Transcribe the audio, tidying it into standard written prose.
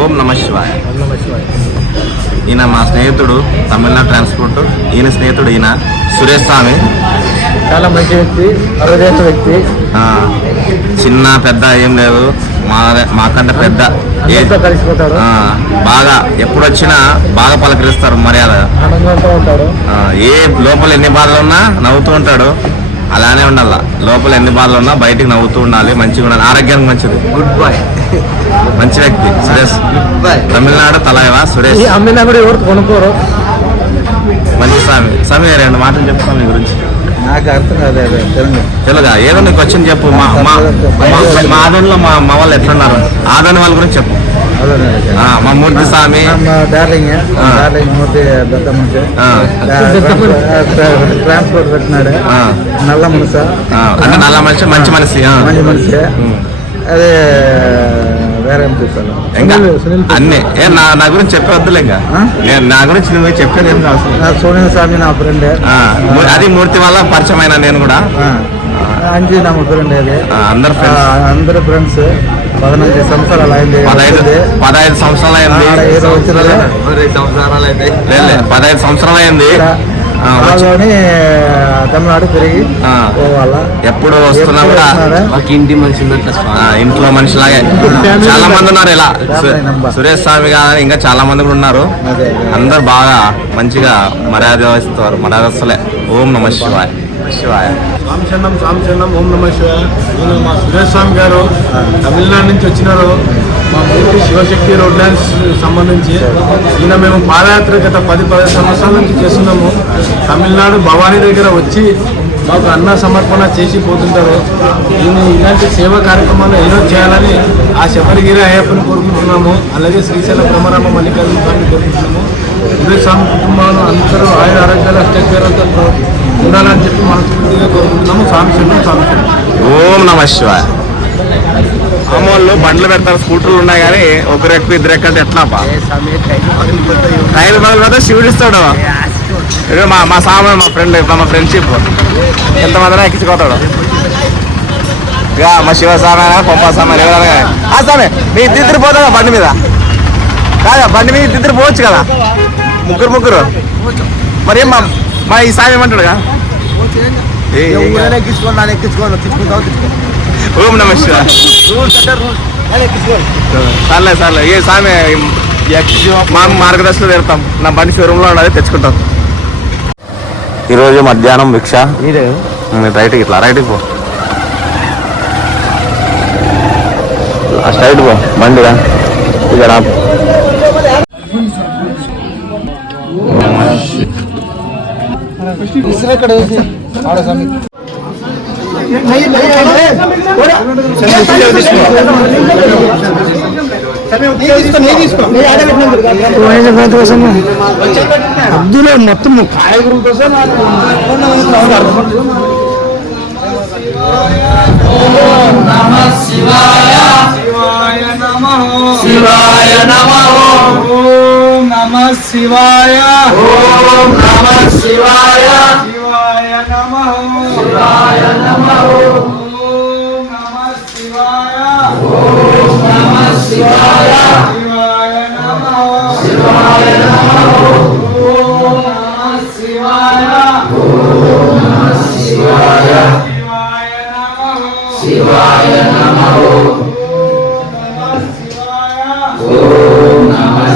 ఓం నమ శివాయ. ఈయన మా స్నేహితుడు, తమిళనాడు ట్రాన్స్పోర్ట్. ఈయన స్నేహితుడు ఈయన సురేష్ స్వామి. చాలా మంచి వ్యక్తి, అరదేశ వ్యక్తి. చిన్న పెద్ద ఏం లేదు, మాకంటే పెద్ద కలిసిపోతాడు. బాగా ఎప్పుడు వచ్చినా బాగా పలకరిస్తారు, మర్యాద. ఏ లోపల ఎన్ని బాధలు ఉన్నా నవ్వుతూ ఉంటాడు. అలానే ఉండాల, లోపల ఎన్ని బాధలు ఉన్నా బయటికి నవ్వుతూ ఉండాలి, మంచిగా ఉండాలి, ఆరోగ్యానికి మంచిది. గుడ్ బాయ్, మంచి వ్యక్తి సురేష్. తమిళనాడు తలైవా సురేష్. అమ్మినా కూడా ఎవరు కొనుక్కోరు. మంచి స్వామి. స్వామి రెండు మాటలు చెప్తాం మీ గురించి. నాకు అర్థం కాదు తెలుగా, ఏదో నీకు వచ్చింది చెప్పు. మా ఆదోనిలో మా వాళ్ళు ఎట్లున్నారు, ఆదోని వాళ్ళ గురించి చెప్పు. మా మూర్తి స్వామి ట్రాన్స్పోర్ట్ పెట్టినాడు. నల్ల మనస అంటే నల్ల మనిషి, మంచి మనిషి. మంచి మనిషి. అదే వేరే చూస్తాను ఇంకా అన్ని నా గురించి చెప్పవద్దులే. ఇంకా నేను నా గురించి నువ్వు చెప్పేది ఏం అవసరం. సోనియా స్వామి నా ఫ్రెండ్. అది మూర్తి వల్ల పరిచయమైన నేను కూడా. అంజీ నా ఫ్రెండ్. అది అందరు ఫ్రెండ్స్. 15 సంవత్సరాలు అయింది. 15 సంవత్సరాలు అయింది. 15 సంవత్సరాలు అయింది. తమిళనాడు తిరిగి పోవాలా. ఎప్పుడు వస్తున్నా కూడా ఇంటి మనిషి, ఇంట్లో మనిషిలాగే. చాలా మంది ఉన్నారు ఇలా. సురేష్ స్వామి గారు ఇంకా చాలా మంది కూడా ఉన్నారు. అందరు బాగా మంచిగా మర్యాద ఇస్తారు, మర్యాదస్తులే. ఓం నమ శివాయ. శివాయ సాంశరణం. ఓం నమ శివాయ. మా సురేష్ స్వామి గారు తమిళనాడు నుంచి వచ్చినారు. మా మూర్తి శివశక్తి రోడ్ ల్యాండ్స్ సంబంధించి ఈయన మేము పాదయాత్ర గత 10 సంవత్సరాల నుంచి చేస్తున్నాము. తమిళనాడు భవానీ దగ్గర వచ్చి మాకు అన్న సమర్పణ చేసి పోతుంటారు. ఈయన ఇలాంటి సేవా కార్యక్రమాలు ఏదో చేయాలని ఆ శబరిగిరి అయ్యప్పని కోరుకుంటున్నాము. అలాగే శ్రీశైల బ్రహ్మరామ మల్లికార్జున స్వామిని కోరుకుంటున్నాము. సురేష్ స్వామి కుటుంబాలను అందరూ ఆయన ఆరోగ్యాలు అష్టైశ్వర్యాలతో ఉండాలని చెప్పి మనస్ఫూర్తిగా కోరుకుంటున్నాము. స్వామి శరణం, స్వామి శరణం. ఓం నమ శివాయ. మామూలు బండ్లు పెడతారు, స్కూటర్లు ఉన్నాయి కానీ ఒకరు ఎక్కువ ఇద్దరు ఎక్కంటే ఎట్లా? టైర్ బదులు కదా శివుడు ఇస్తాడు. మా సామె, మా ఫ్రెండ్షిప్ ఎంతమందినా ఎక్కించుకోతాడు. ఇక మా శివ సామె, పంప సామె సామె మీ ఇద్దరు పోతారా బండి మీద? కాదా, బండి మీద ఇద్దరు పోవచ్చు కదా, ముగ్గురు. మరి ఏం మా ఈ సామె ఏమంటాడు? ఓం నమ శివాయ. సర్లే ఏ సామె మా మార్గదర్శనం పెడతాం. నా బండి షోరూంలో ఉన్నది, తెచ్చుకుంటాం. ఈరోజు మధ్యాహ్నం భిక్ష. రైట్కి ఇట్లా రైట్కి పో, స్ట్రైట్ పో బండిగా. ఇక్కడ అద్దులే మొత్తం కాయగూరల కోసం. శివాయ నమః. శివాయ నమః. ఓం నమః శివాయ. ఓం నమః శివాయ. శివాయ నమః. శివాయ నమః. ఓం నమః శివాయ. ఓం నమః శివాయ. శివాయ నమః. శివాయ నమః. ఓం నమః శివాయ. ఓం నమః శివాయ. శివాయ నమః. శివాయ నమః. ఓం నమః